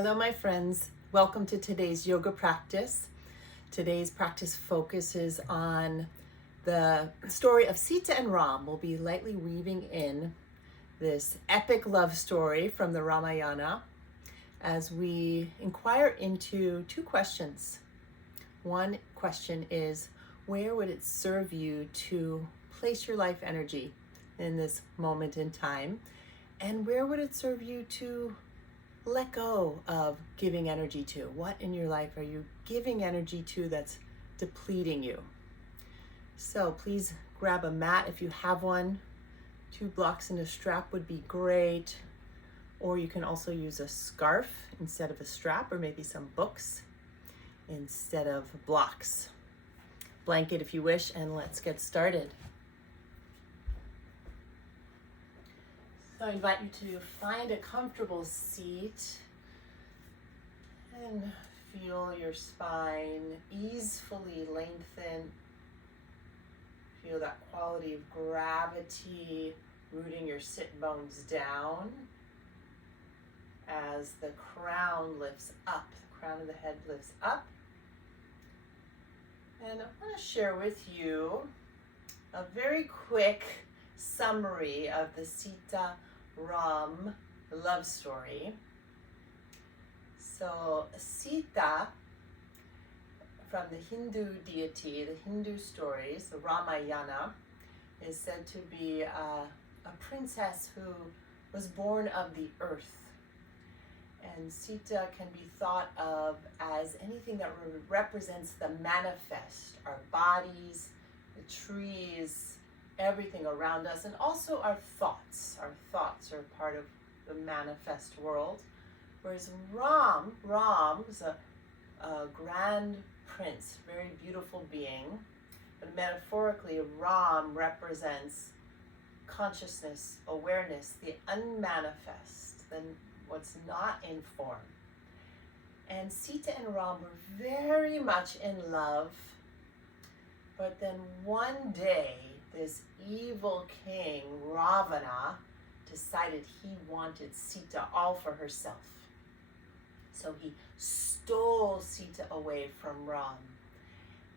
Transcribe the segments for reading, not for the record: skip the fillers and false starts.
Hello, my friends. Welcome to today's yoga practice. Today's practice focuses on the story of Sita and Ram. We'll be lightly weaving in this epic love story from the Ramayana as we inquire into two questions. One question is, where would it serve you to place your life energy in this moment in time? And where would it serve you to let go of giving energy to? What in your life are you giving energy to that's depleting you? So please grab a mat if you have one. 2 blocks and a strap would be great. Or you can also use a scarf instead of a strap, or maybe some books instead of blocks. Blanket if you wish, and let's get started. So I invite you to find a comfortable seat and feel your spine easefully lengthen. Feel that quality of gravity rooting your sit bones down as the crown lifts up. The crown of the head lifts up. And I want to share with you a very quick summary of the Sita Ram love story. So Sita, from the Hindu deity, the Hindu stories, the Ramayana, is said to be a princess who was born of the earth. And Sita can be thought of as anything that represents the manifest, our bodies, the trees, everything around us, and also our thoughts. Our thoughts are part of the manifest world. Whereas Ram is a grand prince, very beautiful being. But metaphorically, Ram represents consciousness, awareness, the unmanifest, then what's not in form. And Sita and Ram were very much in love. But then one day, this evil king, Ravana, decided he wanted Sita all for herself. So he stole Sita away from Ram.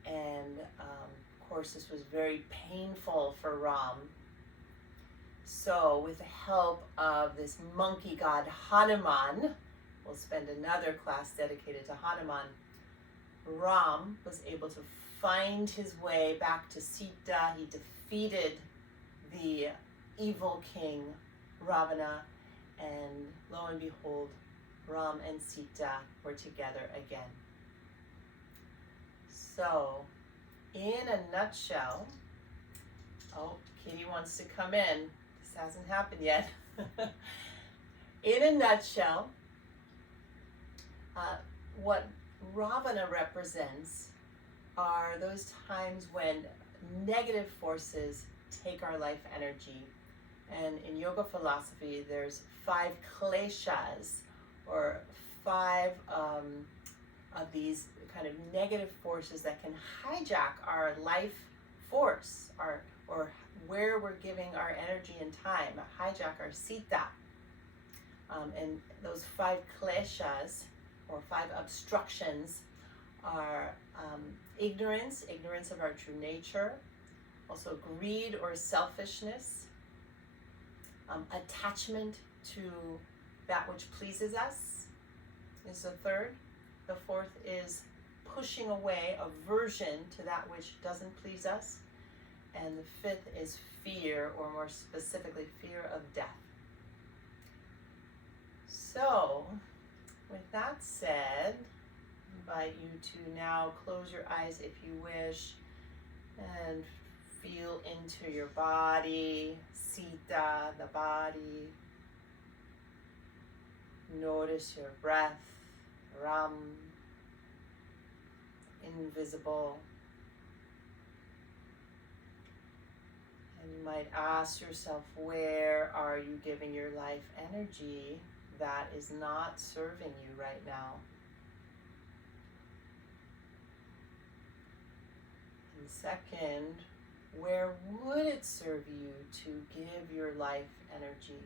And of course, this was very painful for Ram. So with the help of this monkey god Hanuman, we'll spend another class dedicated to Hanuman, Ram was able to find his way back to Sita. He defeated the evil king Ravana, and lo and behold, Ram and Sita were together again. So, in a nutshell, Kitty wants to come in. This hasn't happened yet. In a nutshell, what Ravana represents are those times when negative forces take our life energy. And in yoga philosophy, there's 5 kleshas, or 5 of these kind of negative forces that can hijack our life force, or where we're giving our energy and time, hijack our Sita. And those 5 kleshas, or 5 obstructions, are ignorance of our true nature, also greed or selfishness, attachment to that which pleases us is the 3rd. The 4th is pushing away, aversion to that which doesn't please us. And the 5th is fear, or more specifically, fear of death. So, with that said, I invite you to now close your eyes if you wish and feel into your body, Sita, the body. Notice your breath, Ram, invisible. And you might ask yourself, where are you giving your life energy that is not serving you right now? And second, where would it serve you to give your life energy?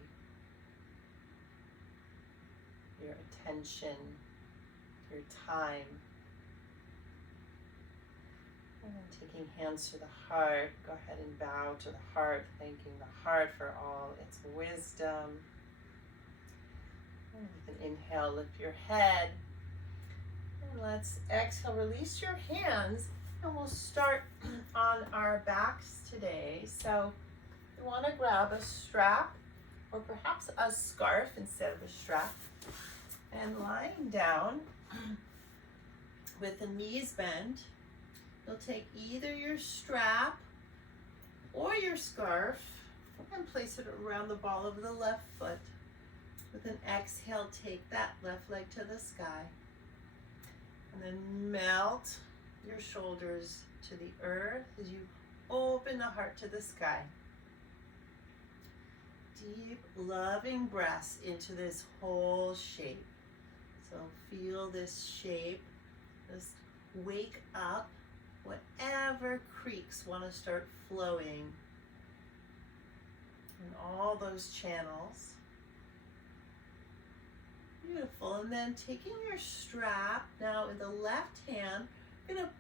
your attention, your time. And then taking hands to the heart, go ahead and bow to the heart, thanking the heart for all its wisdom. And with an inhale, lift your head. And let's exhale, release your hands, and we'll start on our backs today. So you want to grab a strap or perhaps a scarf instead of a strap, and lying down with the knees bent, you'll take either your strap or your scarf and place it around the ball of the left foot. With an exhale, take that left leg to the sky, and then melt your shoulders to the earth as you open the heart to the sky. Deep, loving breaths into this whole shape. So feel this shape. Just wake up whatever creaks want to start flowing in all those channels. Beautiful. And then taking your strap now in the left hand, you're going to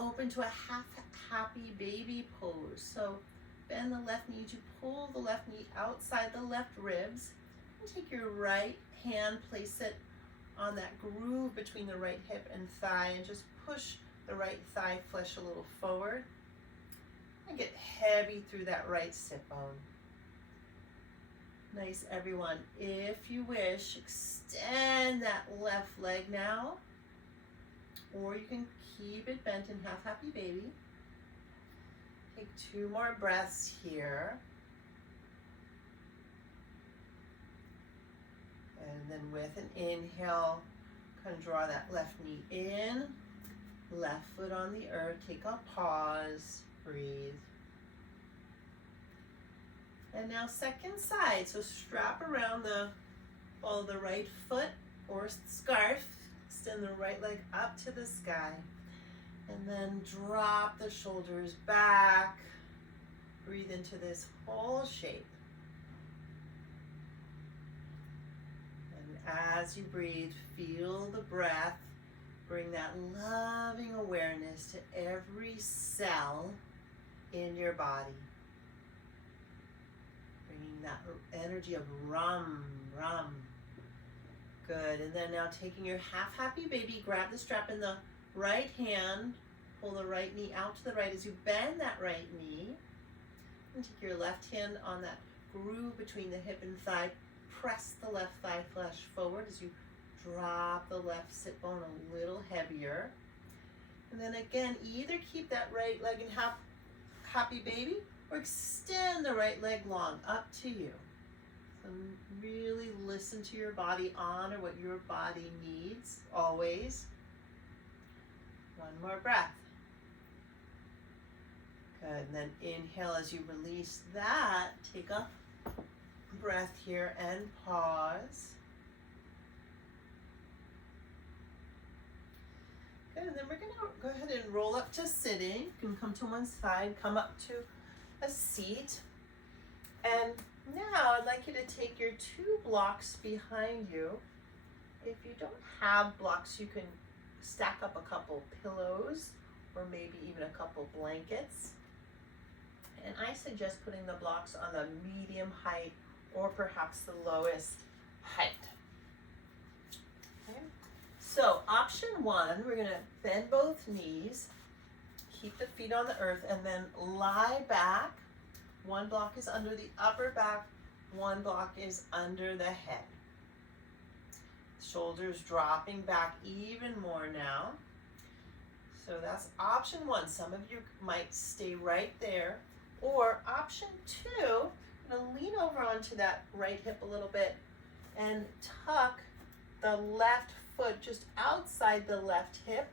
open to a half happy baby pose. So bend the left knee to pull the left knee outside the left ribs. And take your right hand, place it on that groove between the right hip and thigh, and just push the right thigh flesh a little forward. And get heavy through that right sit bone. Nice, everyone. If you wish, extend that left leg now, or you can keep it bent in half happy baby. Take 2 more breaths here. And then with an inhale, kind of draw that left knee in, left foot on the earth, take a pause, breathe. And now second side, so strap around the ball of the right foot or scarf, extend the right leg up to the sky, and then drop the shoulders back, breathe into this whole shape. And as you breathe, feel the breath, bring that loving awareness to every cell in your body. Bringing that energy of Ram, Ram. Good. And then now taking your half happy baby, grab the strap in the right hand, pull the right knee out to the right as you bend that right knee. And take your left hand on that groove between the hip and thigh. Press the left thigh flesh forward as you drop the left sit bone a little heavier. And then again, either keep that right leg in half happy baby or extend the right leg long, up to you. So really listen to your body, honor what your body needs, always. 1 more breath. Good, and then inhale as you release that, take a breath here and pause. Good, and then we're gonna go ahead and roll up to sitting. You can come to one side, come up to a seat. And now I'd like you to take your 2 blocks behind you. If you don't have blocks, you can stack up a couple pillows or maybe even a couple blankets. And I suggest putting the blocks on the medium height or perhaps the lowest height. Okay. So option 1, we're gonna bend both knees, keep the feet on the earth, and then lie back. 1 block is under the upper back, 1 block is under the head. Shoulders dropping back even more now. So that's option 1. Some of you might stay right there. Or option 2, I'm going to lean over onto that right hip a little bit and tuck the left foot just outside the left hip,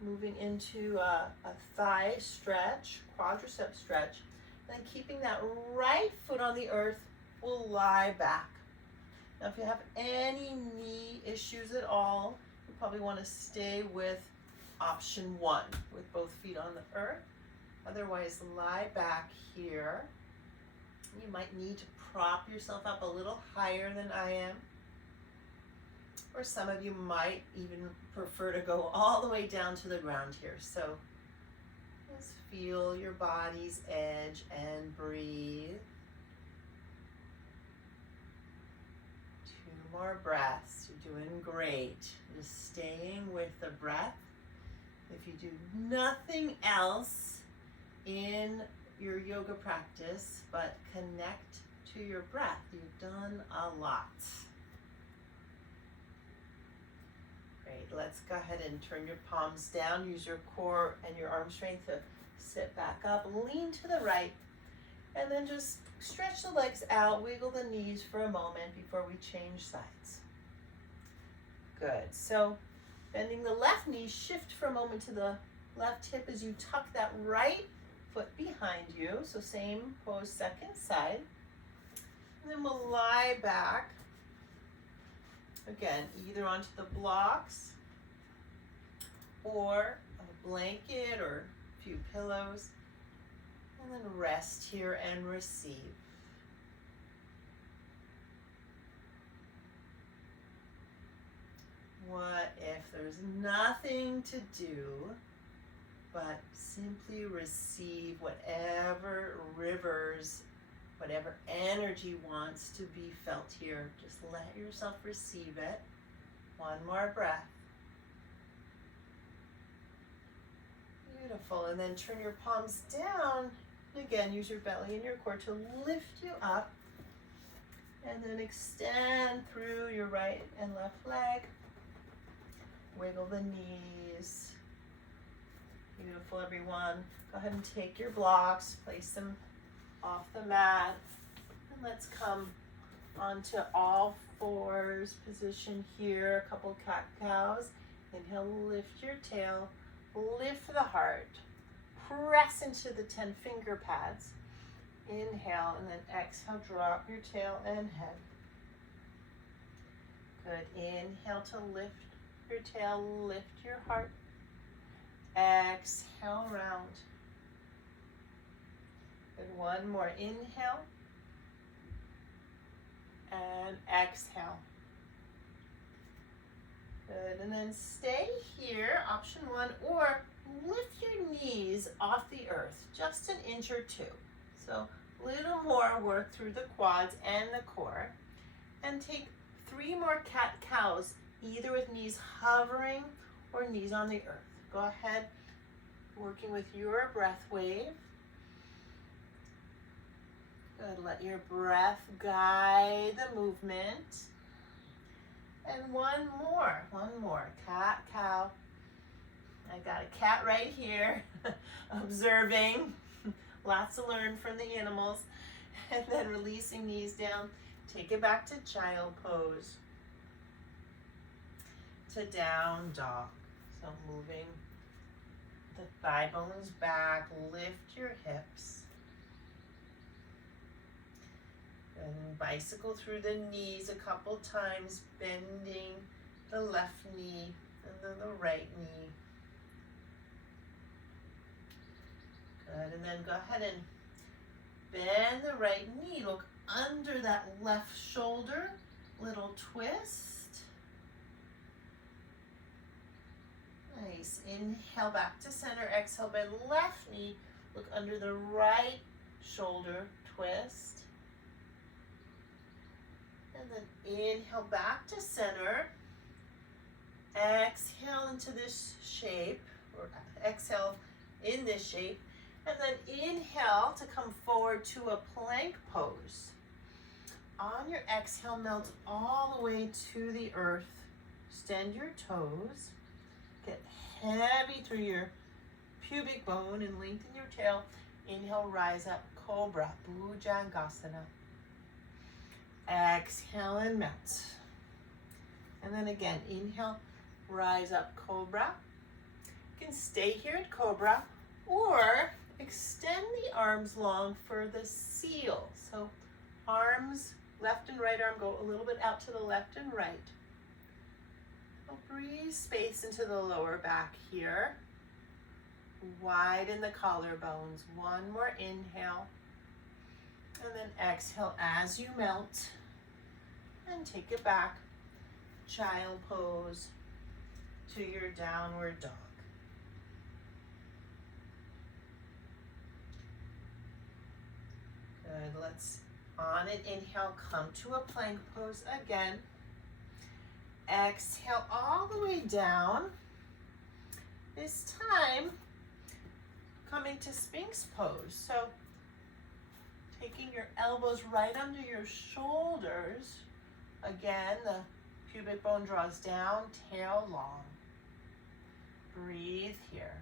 moving into a thigh stretch, quadricep stretch. Then keeping that right foot on the earth, we'll lie back. Now if you have any knee issues at all, you probably want to stay with option 1, with both feet on the earth. Otherwise, lie back here. You might need to prop yourself up a little higher than I am. Or some of you might even prefer to go all the way down to the ground here. So just feel your body's edge and breathe. 2 more breaths. You're doing great. Just staying with the breath. If you do nothing else in your yoga practice but connect to your breath, you've done a lot. Great, let's go ahead and turn your palms down. Use your core and your arm strength to sit back up. Lean to the right, and then just stretch the legs out. Wiggle the knees for a moment before we change sides. Good, so bending the left knee, shift for a moment to the left hip as you tuck that right foot behind you. So same pose, second side. And then we'll lie back. Again, either onto the blocks or a blanket or a few pillows. And then rest here and receive. What if there's nothing to do but simply receive whatever rivers, whatever energy wants to be felt here? Just let yourself receive it. 1 more breath. Beautiful. And then turn your palms down. Again, use your belly and your core to lift you up. And then extend through your right and left leg. Wiggle the knees. Beautiful, everyone. Go ahead and take your blocks, place them off the mat. And let's come onto all fours position here. A couple cat-cows. Inhale, lift your tail. Lift the heart. Press into the 10 finger pads. Inhale, and then exhale, drop your tail and head. Good. Inhale to lift your tail, lift your heart. Exhale, round. Good. 1 more. Inhale. And exhale. Good. And then stay here, option 1, or lift your knees off the earth, just an inch or 2. So a little more work through the quads and the core. And take 3 more cat-cows, either with knees hovering or knees on the earth. Go ahead, working with your breath wave. Good, let your breath guide the movement. And 1 more, cat-cow. I got a cat right here, observing. Lots to learn from the animals. And then releasing knees down. Take it back to child pose. To down dog. So moving the thigh bones back, lift your hips. And bicycle through the knees a couple times, bending the left knee and then the right knee. Good, and then go ahead and bend the right knee. Look under that left shoulder, little twist. Nice. Inhale back to center. Exhale, bend left knee. Look under the right shoulder, twist. And then inhale back to center. Exhale into this shape, or exhale in this shape. And then inhale to come forward to a plank pose. On your exhale, melt all the way to the earth. Extend your toes. Get heavy through your pubic bone and lengthen your tail. Inhale, rise up, cobra, bhujangasana. Exhale and melt. And then again, inhale, rise up, cobra. You can stay here at cobra or extend the arms long for the seal. So arms, left and right arm go a little bit out to the left and right. Breathe space into the lower back here. Widen the collarbones. 1 more inhale. And then exhale as you melt. And take it back child pose to your downward dog. Good, let's on an inhale, come to a plank pose again. Exhale all the way down. This time, coming to Sphinx pose. So, taking your elbows right under your shoulders. Again, the pubic bone draws down, tail long. Breathe here.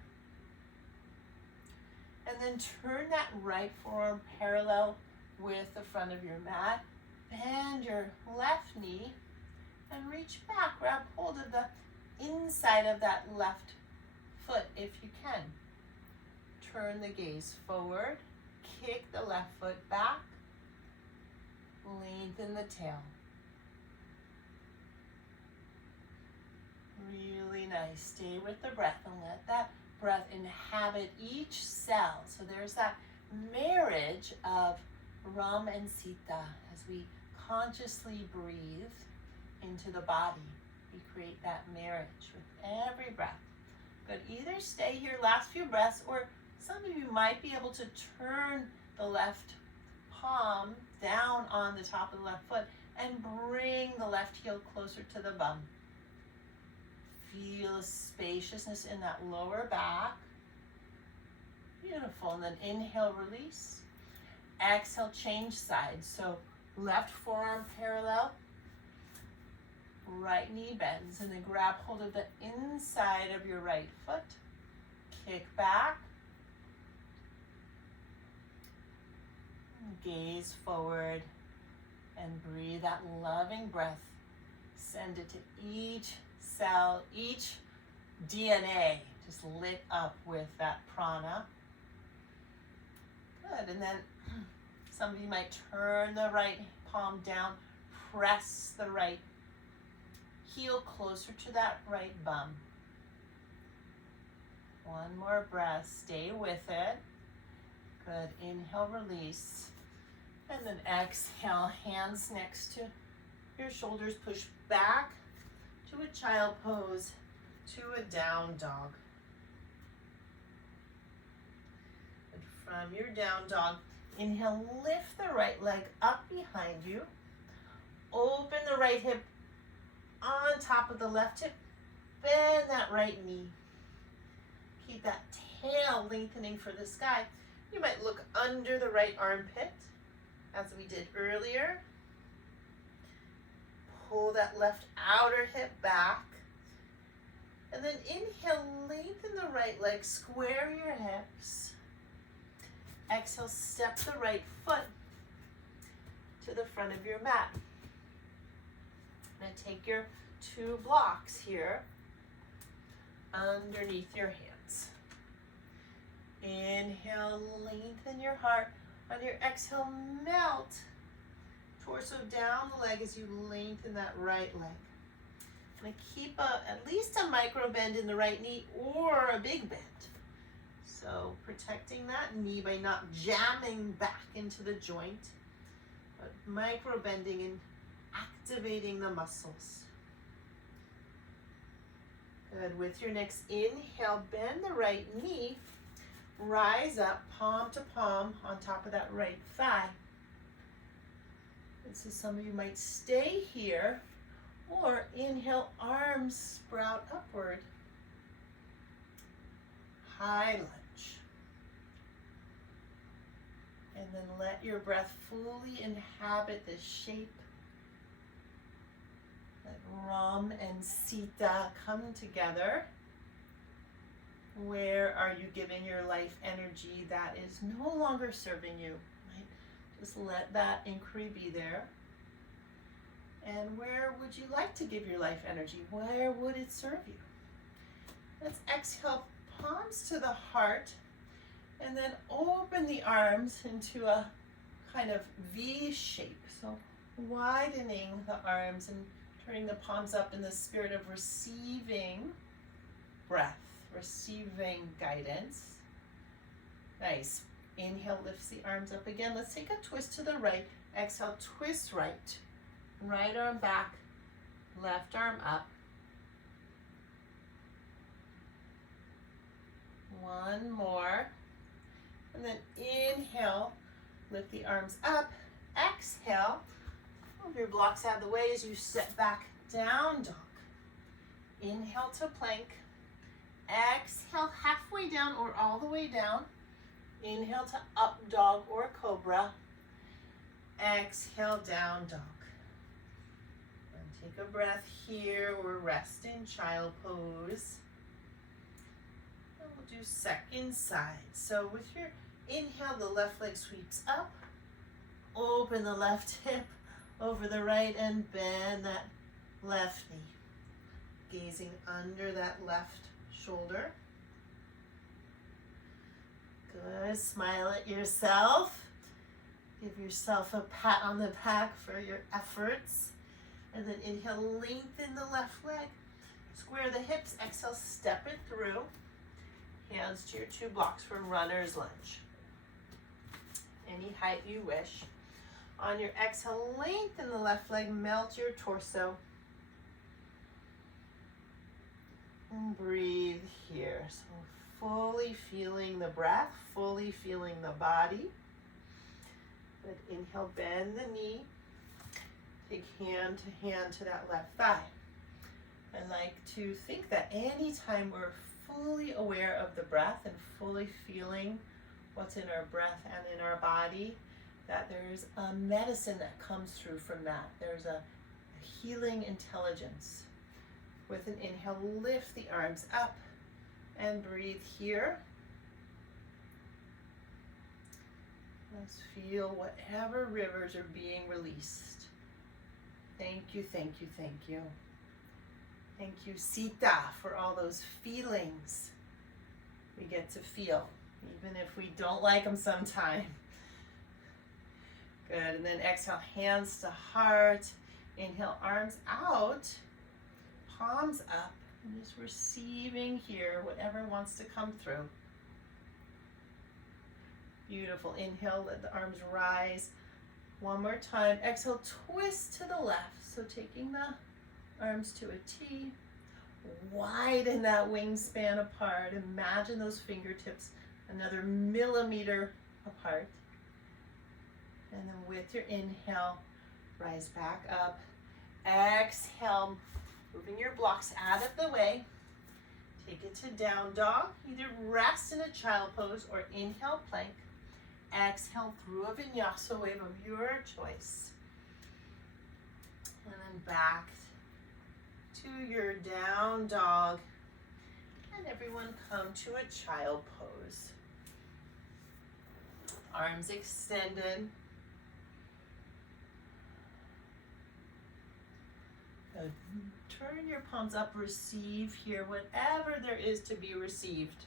And then turn that right forearm parallel with the front of your mat. Bend your left knee and reach back. Grab hold of the inside of that left foot if you can. Turn the gaze forward. Kick the left foot back. Lengthen the tail. Really nice. Stay with the breath and let that breath inhabit each cell. So there's that marriage of Ram and Sita as we consciously breathe into the body. We create that marriage with every breath. But either stay here last few breaths, or some of you might be able to turn the left palm down on the top of the left foot and bring the left heel closer to the bum. Feel a spaciousness in that lower back. Beautiful. And then inhale, release. Exhale, change sides. So left forearm parallel. Right knee bends. And then grab hold of the inside of your right foot. Kick back. Gaze forward. And breathe that loving breath. Send it to each cell, each DNA, just lit up with that prana. Good, and then some of you might turn the right palm down, press the right heel closer to that right bum. One more breath, stay with it. Good, inhale, release. And then exhale, hands next to your shoulders, push back to a child pose, to a down dog. And from your down dog, inhale, lift the right leg up behind you. Open the right hip on top of the left hip. Bend that right knee. Keep that tail lengthening for the sky. You might look under the right armpit, as we did earlier. Pull that left outer hip back. And then inhale, lengthen the right leg, square your hips. Exhale, step the right foot to the front of your mat. Now take your two blocks here underneath your hands. Inhale, lengthen your heart. On your exhale, melt torso down the leg as you lengthen that right leg. And keep at least a micro bend in the right knee or a big bend. So protecting that knee by not jamming back into the joint, but micro bending and activating the muscles. Good. With your next inhale, bend the right knee, rise up palm to palm on top of that right thigh. And so some of you might stay here, or inhale, arms sprout upward. High lunge. And then let your breath fully inhabit the shape. Let Ram and Sita come together. Where are you giving your life energy that is no longer serving you? Right? Just let that inquiry be there. And where would you like to give your life energy? Where would it serve you? Let's exhale, palms to the heart, and then open the arms into a kind of V shape. So widening the arms and turning the palms up in the spirit of receiving breath, receiving guidance. Nice. Inhale, lifts the arms up again. Let's take a twist to the right. Exhale, twist right. Right arm back, Left arm up. One more. And then inhale, lift the arms up. Exhale, move your blocks out of the way as you step back, down dog. Inhale to plank. Exhale, halfway down or all the way down. Inhale to up dog or cobra. Exhale, down dog. And take a breath here or rest in child pose. And we'll do second side. So with your inhale, the left leg sweeps up. Open the left hip over the right and bend that left knee. Gazing under that left shoulder. Good. Smile at yourself. Give yourself a pat on the back for your efforts. And then inhale, lengthen the left leg. Square the hips. Exhale, step it through. Hands to your two blocks for runner's lunge. Any height you wish. On your exhale, lengthen the left leg, melt your torso. And breathe here. So fully feeling the breath, fully feeling the body. Good. Inhale, bend the knee. Take hand to that left thigh. I like to think that anytime we're fully aware of the breath and fully feeling what's in our breath and in our body, that there's a medicine that comes through from that. There's a healing intelligence. With an inhale, lift the arms up and breathe here. Let's feel whatever rivers are being released. Thank you, thank you, thank you. Thank you, Sita, for all those feelings we get to feel, even if we don't like them sometime. Good, and then exhale, hands to heart. Inhale, arms out, palms up, and just receiving here whatever wants to come through. Beautiful. Inhale, let the arms rise. One more time. Exhale, twist to the left. So taking the arms to a T. Widen that wingspan apart. Imagine those fingertips another millimeter apart. And then with your inhale, rise back up. Exhale, moving your blocks out of the way. Take it to down dog. Either rest in a child pose or inhale, plank. Exhale through a vinyasa wave of your choice. And then back to your down dog. And everyone come to a child pose. Arms extended. Good. Turn your palms up, receive here whatever there is to be received.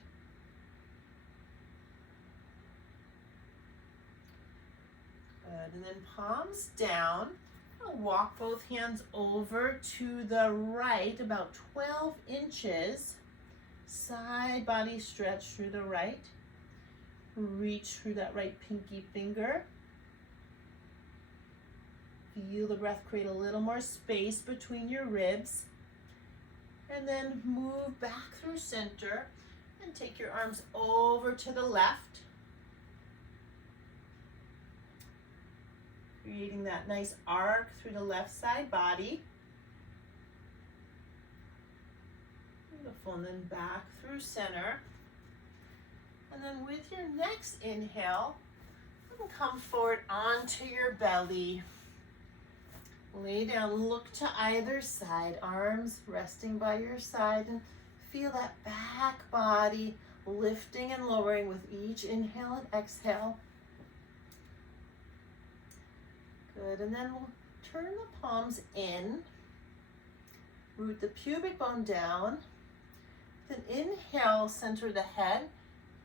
Good, and then palms down. I'll walk both hands over to the right, about 12 inches. Side body stretch through the right. Reach through that right pinky finger. Feel the breath create a little more space between your ribs. And then move back through center and take your arms over to the left. Creating that nice arc through the left side body. Beautiful, and then back through center. And then with your next inhale, you can come forward onto your belly. Lay down, look to either side, arms resting by your side, and feel that back body lifting and lowering with each inhale and exhale. Good, and then we'll turn the palms in, root the pubic bone down, then inhale, center the head,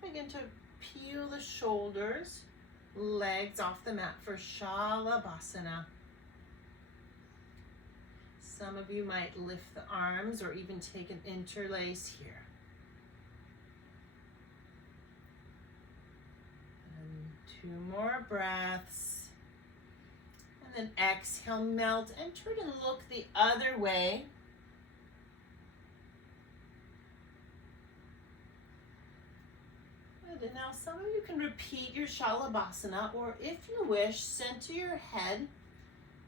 begin to peel the shoulders, legs off the mat for Shalabhasana. Some of you might lift the arms or even take an interlace here. And 2 more breaths. And And then exhale, melt, and turn and look the other way. Good, and now some of you can repeat your Shalabhasana, or if you wish, center your head,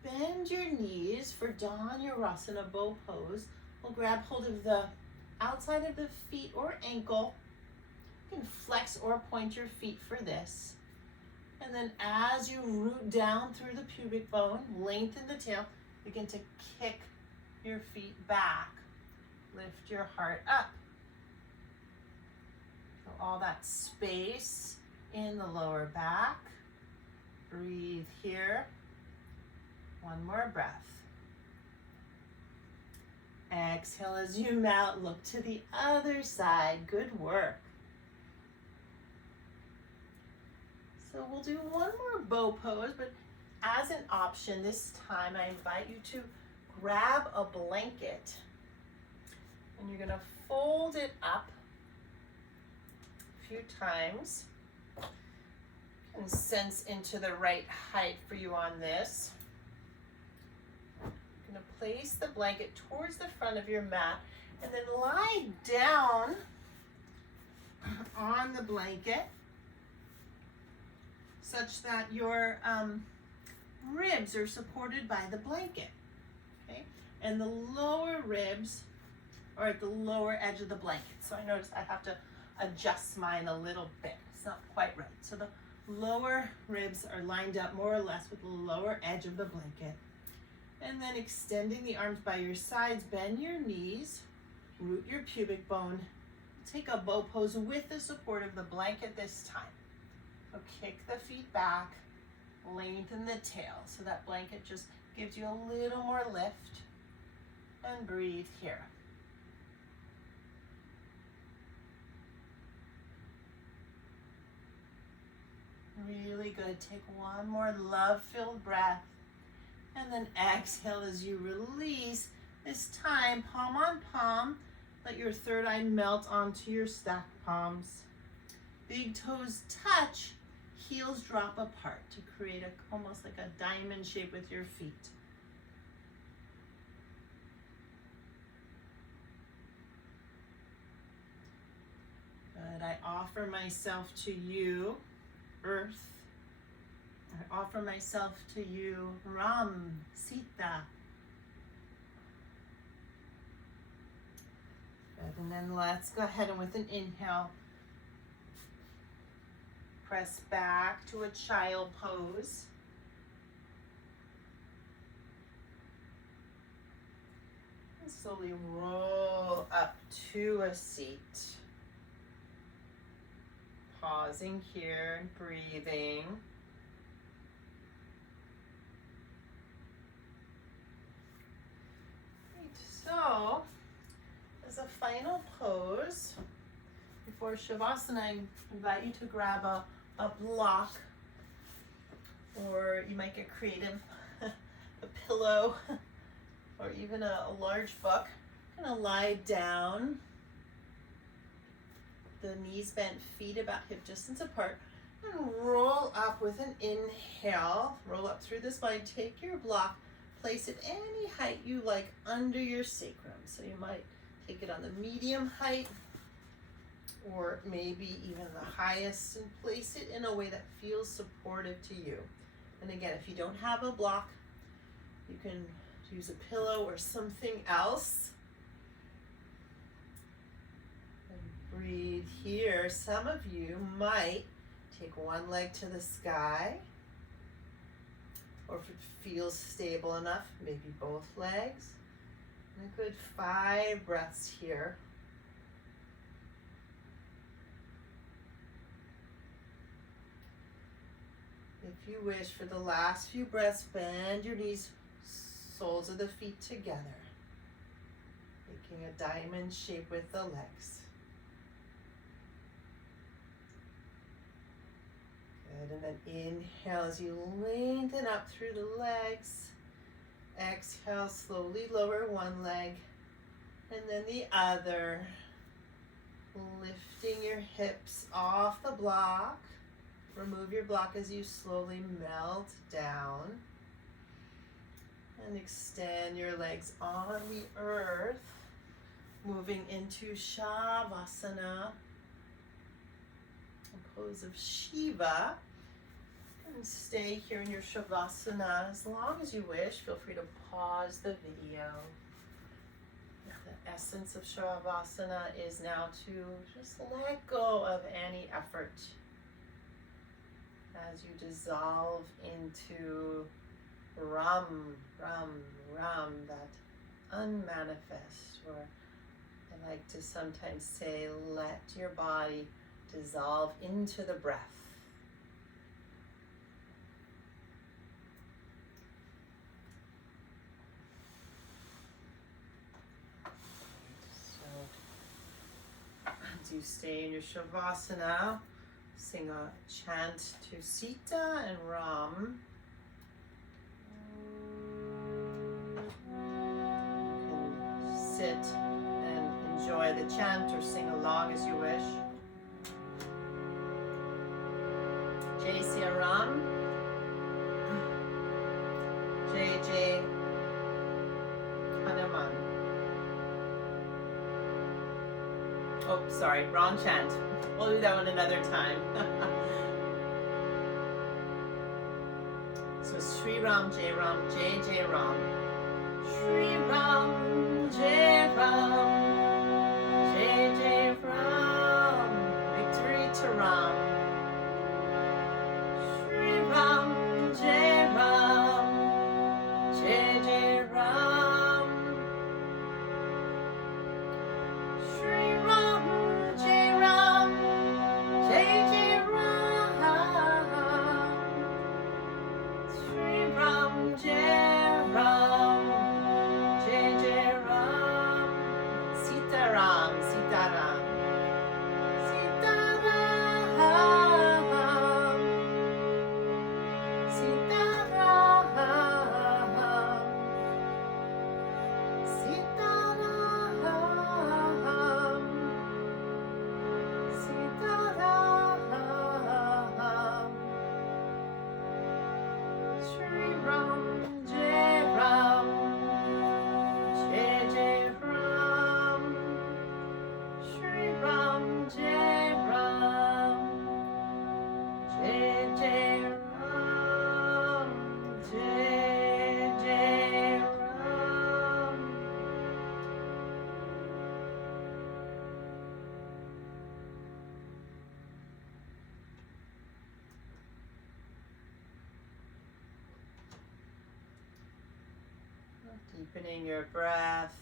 bend your knees for Dhanurasana bow pose. We'll grab hold of the outside of the feet or ankle. You can flex or point your feet for this. And then as you root down through the pubic bone, lengthen the tail, begin to kick your feet back. Lift your heart up. So all that space in the lower back. Breathe here. One more breath. Exhale as you melt. Look to the other side. Good work. So we'll do one more bow pose, but as an option this time, I invite you to grab a blanket and you're gonna fold it up a few times. You can sense into the right height for you on this. You're gonna place the blanket towards the front of your mat and then lie down on the blanket such that your ribs are supported by the blanket, okay? And the lower ribs are at the lower edge of the blanket. So I notice I have to adjust mine a little bit. It's not quite right. So the lower ribs are lined up more or less with the lower edge of the blanket. And then extending the arms by your sides, bend your knees, root your pubic bone. Take a bow pose with the support of the blanket this time. So kick the feet back, lengthen the tail. So that blanket just gives you a little more lift. And breathe here. Really good. Take one more love-filled breath. And then exhale as you release. This time, palm on palm. Let your third eye melt onto your stacked palms. Big toes touch. Heels drop apart to create almost like a diamond shape with your feet. Good. I offer myself to you, Earth. I offer myself to you, Ram, Sita. Good. And then let's go ahead and with an inhale, press back to a child pose. And slowly roll up to a seat. Pausing here and breathing. Right, so, as a final pose, before Shavasana, I invite you to grab a block, or you might get creative, a pillow, or even a large book. I'm gonna lie down, the knees bent, feet about hip distance apart, and roll up with an inhale. Roll up through the spine, take your block, place it any height you like under your sacrum. So you might take it on the medium height, or maybe even the highest, and place it in a way that feels supportive to you. And again, if you don't have a block, you can use a pillow or something else. And breathe here. Some of you might take one leg to the sky, or if it feels stable enough, maybe both legs. And a good 5 breaths here. If you wish, for the last few breaths, bend your knees, soles of the feet together, making a diamond shape with the legs. Good, and then inhale as you lengthen up through the legs. Exhale, slowly lower one leg, and then the other. Lifting your hips off the block. Remove your block as you slowly melt down. And extend your legs on the earth. Moving into Shavasana, a pose of Shiva. And stay here in your Shavasana as long as you wish. Feel free to pause the video. The essence of Shavasana is now to just let go of any effort as you dissolve into Ram, Ram, Ram, that unmanifest, or I like to sometimes say, let your body dissolve into the breath. So, as you stay in your Shavasana, sing a chant to Sita and Ram. You can sit and enjoy the chant or sing along as you wish. Jai Sita Ram, Jai Jai Hanuman. Oh, sorry, wrong chant. We'll do that one another time. So Sri Ram, Jai Ram. Sri Ram, Jai Ram, Jai Ram. Victory to Ram. Sri Ram, Jai Ram, Jai Ram. Sri Ram, Jai Ram, Jai Ram. Sri Ram, Jai Ram, Jai Ram. Sita Ram, Sita Ram. Sita Ram, Sita Ram. Sita Ram, Sita Ram. Sri Ram, Jai Ram, Jai Ram. Sri Ram, Jai Ram, Jai Ram, Jai Ram. Deepening your breath.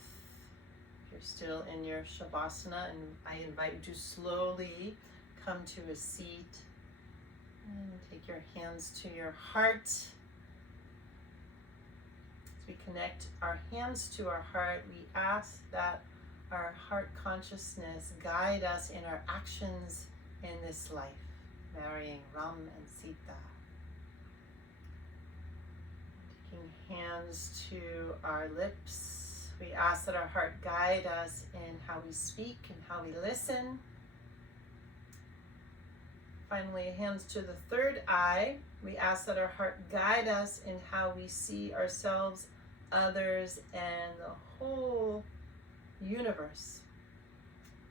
You're still in your Shavasana, and I invite you to slowly come to a seat and take your hands to your heart. As we connect our hands to our heart, we ask that our heart consciousness guide us in our actions in this life, marrying Ram and Sita. Taking hands to our lips, we ask that our heart guide us in how we speak and how we listen. Finally, hands to the third eye, we ask that our heart guide us in how we see ourselves, others, and the whole universe.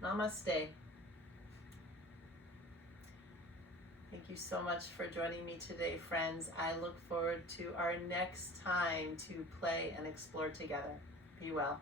Namaste. Thank you so much for joining me today, friends. I look forward to our next time to play and explore together. Be well.